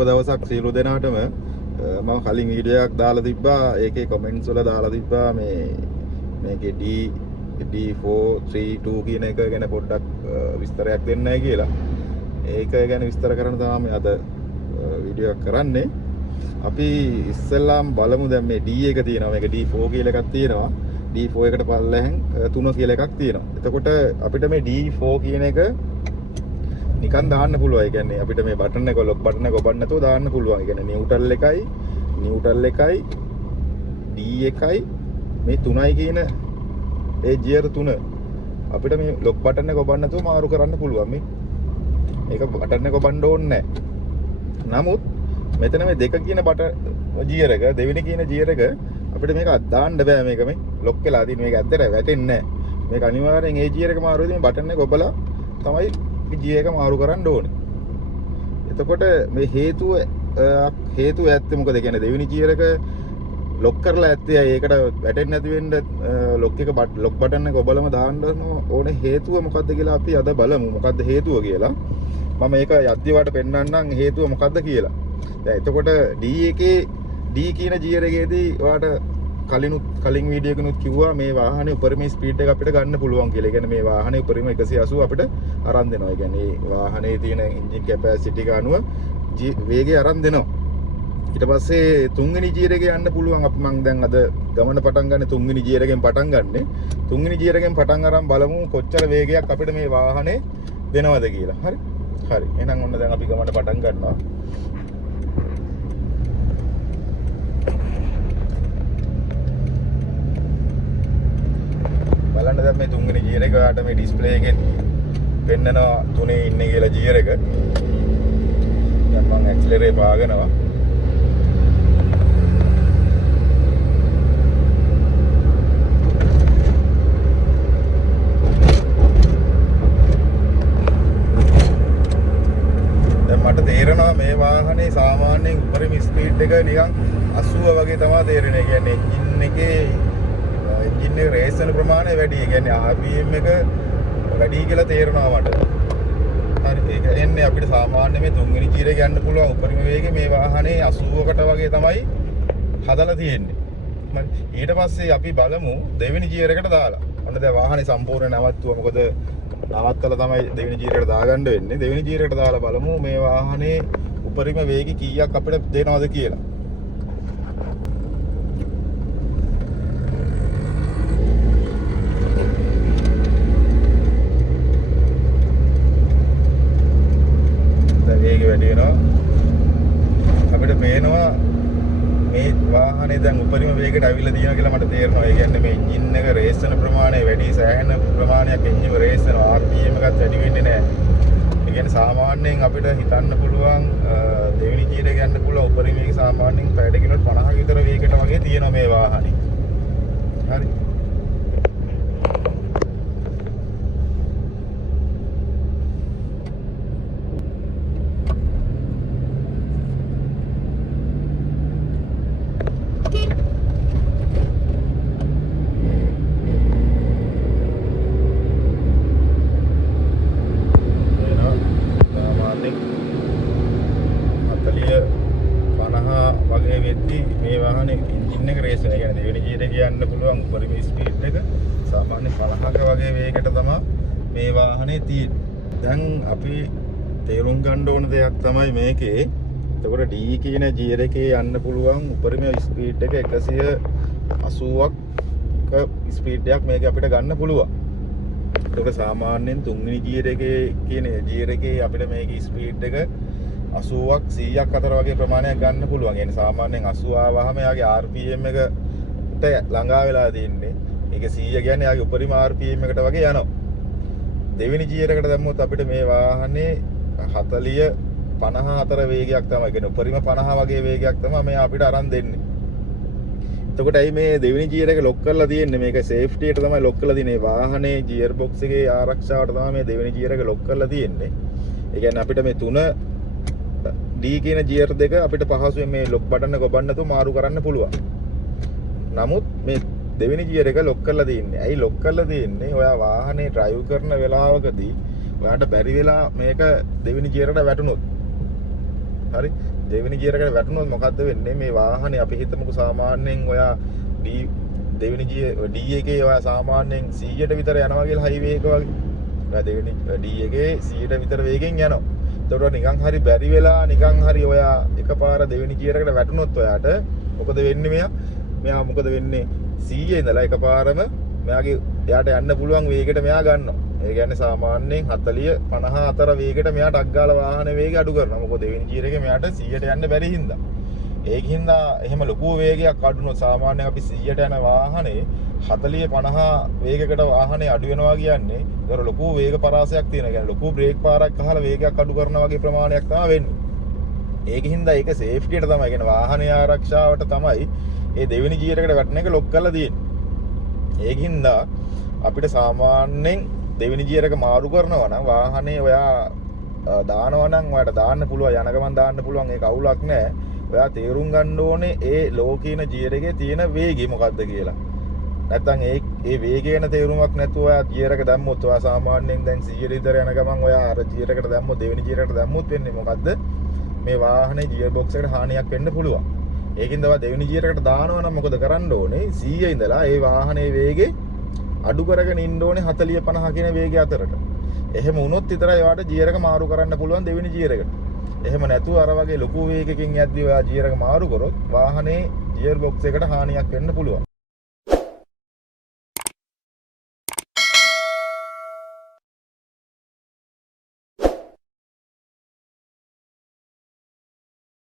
සුබ දවසක් සියලු දෙනාටම. මම කලින් වීඩියෝ එකක් දාලා තිබ්බා. ඒකේ කමෙන්ට්ස් වල දාලා තිබ්බා මේකේ D432 කියන එක ගැන පොඩ්ඩක් විස්තරයක් දෙන්නයි කියලා. ඒක ගැන විස්තර කරන්න තමයි අද වීඩියෝ එකක් කරන්නේ. අපි ඉස්සෙල්ලාම බලමු දැන් මේ D එක තියෙනවා. මේක D4 කියලා එකක් තියෙනවා. D4 එකට පල්ලෙහෙන් 3 කියලා එකක් තියෙනවා. එතකොට අපිට මේ D4 කියන එක නිකන් දාන්න පුළුවන්. ඒ කියන්නේ අපිට මේ බටන් එක ලොක් බටන් එක ඔබන්න නැතුව දාන්න පුළුවන්. ඒ කියන්නේ නියුට්‍රල් එකයි D එකයි මේ 3යි කියන ඒ ගියර් 3 අපිට මේ ලොක් බටන් එක ඔබන්න නැතුව මාරු කරන්න පුළුවන්. මේක බටන් එක ඔබන්න ඕනේ නැහැ. නමුත් මෙතන මේ 2 කියන බටන් ගියර් එක දෙවෙනි කියන ගියර් එක අපිට මේක දාන්න බෑ. මේක මේ ලොක් වෙලා තියෙන මේක ඇත්තට වැටෙන්නේ නැහැ. මේක අනිවාර්යෙන් ඒ ගියර් එක මාරු වෙද්දී බටන් එක ඔබලා තමයි ගියර් එක මාරු කරන්න ඕනේ. එතකොට මේ හේතුව ඇත්තේ මොකද? කියන්නේ දෙවෙනි ගියර් එක ලොක් කරලා ඇත්තේ ඒකට වැටෙන්නේ නැති වෙන්න ලොක් බටන් එක ඔබලම දාන්න ඕනේ. හේතුව මොකද්ද කියලා අපි අද බලමු. මොකද්ද හේතුව කියලා. මම මේක යද්දි වට පෙන්නන්නම් හේතුව මොකද්ද කියලා. දැන් එතකොට D එකේ D කියන ගියර් එකේදී ඔයාලට කලින් වීඩියෝ එකනොත් කිව්වා මේ වාහනේ උපරිම ස්පීඩ් එක අපිට ගන්න පුළුවන් කියලා. ඒ කියන්නේ මේ වාහනේ උපරිම 180 අපිට අරන් දෙනවා. ඒ කියන්නේ වාහනේ තියෙන එන්ජින් කැපැසිටි එක අනුව වේගය අරන් දෙනවා. ඊට පස්සේ තුන්වෙනි ගියර් එකේ යන්න පුළුවන්. අපි මම දැන් අද ගමන පටන් ගන්න තුන්වෙනි ගියර් එකෙන් පටන් ගන්නෙ. තුන්වෙනි ගියර් එකෙන් පටන් අරන් බලමු කොච්චර වේගයක් අපිට මේ වාහනේ දෙනවද කියලා. හරි. එහෙනම් ඔන්න දැන් අපි ගමන පටන් ගන්නවා. බලන්න දැන් මේ තුන්වෙනි ගියර් එක ඔයාලට මේ ඩිස්ප්ලේ එකෙන් පෙන්නනවා 3 ඉන්නේ කියලා ගියර් එක. දැන් මම ඇක්සලරේ පාගනවා. දැන් මට තේරෙනවා මේ වාහනේ සාමාන්‍යයෙන් උපරිම ස්පීඩ් එක නිකන් 80 වගේ තමයි තේරෙන්නේ. කියන්නේ එන්ජින් එක රේස් වෙන ප්‍රමාණය වැඩි. ඒ කියන්නේ RPM එක වැඩි කියලා තේරෙනවා මට. හරි. ඒක එන්නේ අපිට සාමාන්‍ය මේ තුන්වෙනි ගියර් එක යන්න පුළුවන් උපරිම වේගය මේ වාහනේ 80කට වගේ තමයි හදලා තියෙන්නේ. හරි. ඊට පස්සේ අපි බලමු දෙවෙනි ගියර් එකට දාලා. ඔන්න දැන් වාහනේ සම්පූර්ණ නවත්තුවා. මොකද නවත්තලා තමයි දෙවෙනි ගියර් එකට දාගන්න වෙන්නේ. දෙවෙනි ගියර් එකට දාලා බලමු මේ වාහනේ උපරිම වේගය කීයක් අපිට දෙනවද කියලා. වේගය වැඩි වෙනවා. අපිට පේනවා මේ වාහනේ දැන් උපරිම වේගයට අවිල්ල තියෙනවා කියලා මට තේරෙනවා. ඒ කියන්නේ මේ එන්ජින් එක රේස් වෙන ප්‍රමාණය වැඩි, සෑහෙන ප්‍රමාණයක් එන්ජින් රේස් වෙනවා. RPM එකත් වැඩි වෙන්නේ නැහැ. ඒ කියන්නේ සාමාන්‍යයෙන් අපිට හිතන්න පුළුවන් දෙවෙනි ගියර් එක යන්න පුළුවන් උපරිම වේගය සාමාන්‍යයෙන් පැයට කිලෝමීටර් 50ක විතර වේගයට වගේ තියෙනවා මේ වාහනේ. හරි. වගේ වෙද්දී මේ වාහනේ එන්ජින් එක රේස් වෙනවා. يعني දෙවෙනි ගියර් එක යන්න පුළුවන් උපරිම ස්පීඩ් එක සාමාන්‍ය 50ක වගේ වේගයකට තමයි මේ වාහනේ තියෙන්නේ. දැන් අපි තේරුම් ගන්න ඕන දෙයක් තමයි මේකේ. එතකොට D කියන ගියර් එකේ යන්න පුළුවන් උපරිම ස්පීඩ් එක 180ක ස්පීඩ් එකක් මේක අපිට ගන්න පුළුවන්. එතකොට සාමාන්‍යයෙන් තුන්වෙනි ගියර් එකේ කියන ගියර් එකේ අපිට මේකේ ස්පීඩ් එක 80ක් 100ක් අතර වගේ ප්‍රමාණයක් ගන්න පුළුවන්. يعني සාමාන්‍යයෙන් 80 ආවහම යාගේ RPM එකට ළඟා වෙලා තින්නේ. මේක 100 කියන්නේ යාගේ උපරිම RPM එකට වගේ යනවා. දෙවෙනි ගියර් එකට දැම්මොත් අපිට මේ වාහනේ 40 50 අතර වේගයක් තමයි. කියන්නේ උපරිම 50 වගේ වේගයක් තමයි මේ අපිට අරන් දෙන්නේ. එතකොට ඇයි මේ දෙවෙනි ගියර් එක ලොක් කරලා තියෙන්නේ? මේක සේෆ්ටි එකට තමයි ලොක් කරලා තියෙන්නේ. වාහනේ ගියර් බොක්ස් එකේ ආරක්ෂාවට තමයි මේ දෙවෙනි ගියර් එක ලොක් කරලා තියෙන්නේ. ඒ කියන්නේ අපිට මේ 3 D කියන ගියර් දෙක අපිට පහසුවෙන් මේ ලොක් බටන් එක ඔබන්න නැතුව මාරු කරන්න පුළුවන්. නමුත් මේ දෙවෙනි ගියර් එක ලොක් කරලා තියෙන්නේ. ඇයි ලොක් කරලා තියෙන්නේ? ඔයා වාහනේ ඩ්‍රයිව් කරන වෙලාවකදී ඔයාට බැරි වෙලා මේක දෙවෙනි ගියරට වැටුනොත්. හරි. දෙවෙනි ගියර් එකට වැටුනොත් මොකද්ද වෙන්නේ? මේ වාහනේ අපි හිතමුකෝ සාමාන්‍යයෙන් ඔයා දෙවෙනි D එකේ ඔයා සාමාන්‍යයෙන් 100ට විතර යනවා කියලා හයිවේ එක වගේ. ඔයා දෙවෙනි D එකේ 100ට විතර වේගෙන් යනවා. ඒතකොට නිකන් හරි බැරි වෙලා නිකන් හරි ඔයා එකපාර දෙවෙනි ගියර් එකට වැටුනොත් ඔයාට මොකද වෙන්නේ මෙයා මොකද වෙන්නේ 100 ඉඳලා එකපාරම එයාට යන්න පුළුවන් වේගයට මෙයා ගන්නවා. ඒ කියන්නේ සාමාන්‍යයෙන් 40 50 අතර වේගයට මෙයා ටක් ගාලා වාහන වේගය අඩු කරනවා. මොකද දෙවෙනි ගියර් එකේ මෙයාට 100ට යන්න බැරි හින්දා. ඒකින්ද එහෙම ලොකු වේගයක් අඩුනොත් සාමාන්‍යයෙන් අපි 100ට යන වාහනේ 40 50 වේගයකට වාහනේ අඩු වෙනවා කියන්නේ ඒතර ලොකු වේග පරාසයක් තියෙනවා. කියන්නේ ලොකු බ්‍රේක් පාරක් අහලා වේගයක් අඩු කරනවා වගේ ප්‍රමාණයක් තමයි වෙන්නේ. ඒකින්ද ඒක සේෆ්ටියට තමයි කියන්නේ වාහනේ ආරක්ෂාවට තමයි මේ දෙවෙනි ගියර් එකට වැටෙන එක ලොක් කරලා තියෙන්නේ. ඒකින්ද අපිට සාමාන්‍යයෙන් දෙවෙනි ගියර් එක මාරු කරනවා නම් වාහනේ ඔයා දානවා නම් ඔයාට දාන්න පුළුවන් යන ගමන් දාන්න පුළුවන් ඒක අවුලක් නැහැ. ඔයා තේරුම් ගන්න ඕනේ ඒ ලෝකීන ගියර් එකේ තියෙන වේගය මොකක්ද කියලා. නැත්තම් ඒ වේගේන තේරුමක් නැතුව ඔයා ගියර් එක දැම්මොත් ඔයා සාමාන්‍යයෙන් දැන් 100 විතර යන ගමන් ඔයා අර ගියර් එකට දැම්මොත් දෙවෙනි ගියර් එකට දැම්මොත් වෙන්නේ මොකද්ද? මේ වාහනේ ගියර් බොක්ස් එකට හානියක් වෙන්න පුළුවන්. ඒකින්ද ඔයා දෙවෙනි ගියර් එකට දානවා නම් මොකද කරන්න ඕනේ? 100 ඉඳලා ඒ වාහනේ වේගේ අඩු කරගෙන ඉන්න ඕනේ 40 50 කියන වේගය අතරට. එහෙම වුණොත් විතරයි ඔයාට ගියර් එක මාරු කරන්න පුළුවන් දෙවෙනි ගියර් එකට. එහෙම නැතුව අර වගේ ලොකු වේගයකින් යද්දී ඔයා ගියර් එක මාරු කරොත් වාහනේ ගියර් බොක්ස් එකට හානියක් වෙන්න පුළුවන්.